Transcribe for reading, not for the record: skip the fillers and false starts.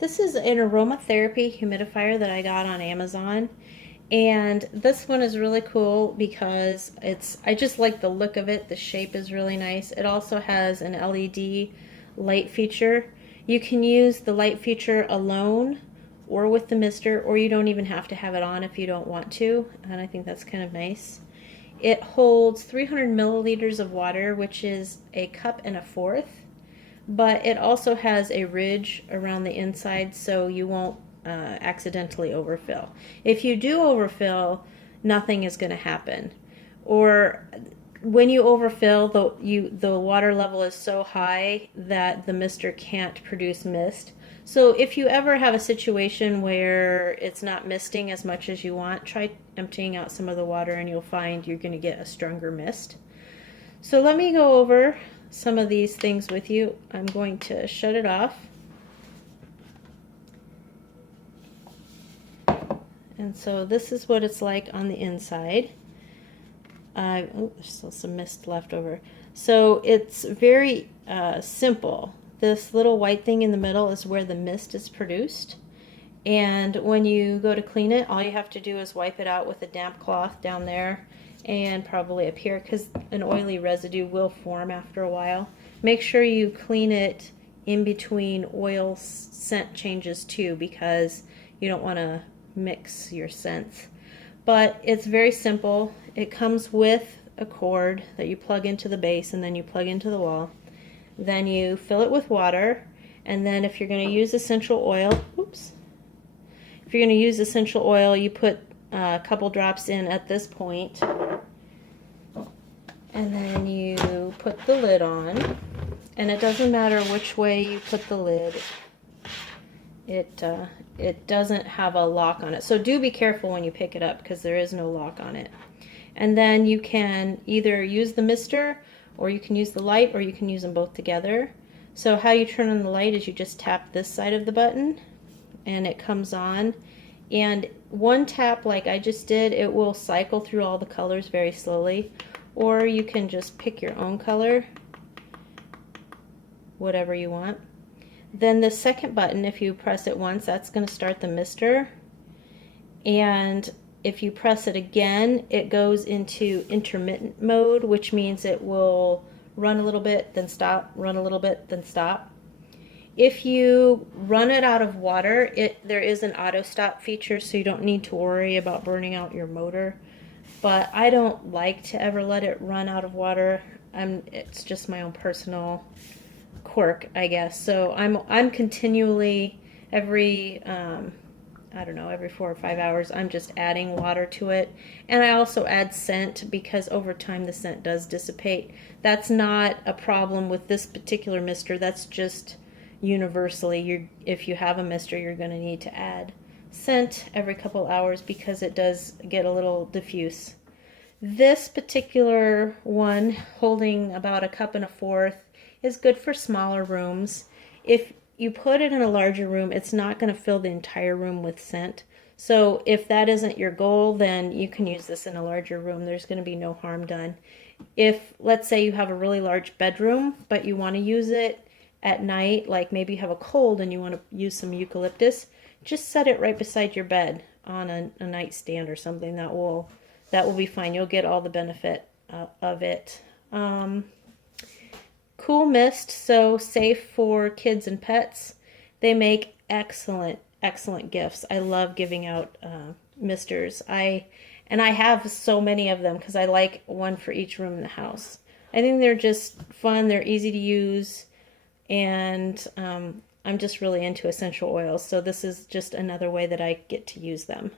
This is an aromatherapy humidifier that I got on Amazon. And this one is really cool because I just like the look of it. The shape is really nice. It also has an LED light feature. You can use the light feature alone or with the mister, or you don't even have to have it on if you don't want to. And I think that's kind of nice. It holds 300 milliliters of water, which is a cup and a fourth, but it also has a ridge around the inside so you won't accidentally overfill. If you do overfill, nothing is going to happen. Or when you overfill, the water level is so high that the mister can't produce mist. So if you ever have a situation where it's not misting as much as you want, try emptying out some of the water and you'll find you're going to get a stronger mist. So let me go over some of these things with you. I'm going to shut it off. And so this is what it's like on the inside. Oh, there's still some mist left over. So it's very simple. This little white thing in the middle is where the mist is produced. And when you go to clean it, all you have to do is wipe it out with a damp cloth down there and probably up here because an oily residue will form after a while. Make sure you clean it in between oil scent changes too, because you don't want to mix your scents. But it's very simple. It comes with a cord that you plug into the base and then you plug into the wall. Then you fill it with water, and then if you're going to use essential oil, if you're going to use essential oil, you put a couple drops in at this point, and then you put the lid on. And it doesn't matter which way you put the lid. It doesn't have a lock on it, so do be careful when you pick it up because there is no lock on it. And then you can either use the mister, or you can use the light, or you can use them both together. So how you turn on the light is you just tap this side of the button and it comes on. And one tap like I just did, it will cycle through all the colors very slowly. Or you can just pick your own color, whatever you want. Then the second button, if you press it once, that's going to start the mister. And if you press it again, it goes into intermittent mode, which means it will run a little bit, then stop, run a little bit, then stop. If you run it out of water, there is an auto stop feature, so you don't need to worry about burning out your motor. But I don't like to ever let it run out of water. It's just my own personal quirk, I guess. So I'm continually every I don't know, every 4 or 5 hours, I'm just adding water to it. And I also add scent because over time the scent does dissipate. That's not a problem with this particular mister. That's just universally, if you have a mister, you're going to need to add scent every couple hours because it does get a little diffuse. This particular one, holding about a cup and a fourth, is good for smaller rooms. If you put it in a larger room, it's not going to fill the entire room with scent. So if that isn't your goal, then you can use this in a larger room. There's going to be no harm done. If, let's say you have a really large bedroom, but you want to use it at night, like maybe you have a cold and you want to use some eucalyptus, just set it right beside your bed on a nightstand or something. That will be fine. You'll get all the benefit of it. Cool mist, so safe for kids and pets. They make excellent gifts. I love giving out misters. I have so many of them because I like one for each room in the house. I think they're just fun. They're easy to use, and I'm just really into essential oils. So this is just another way that I get to use them.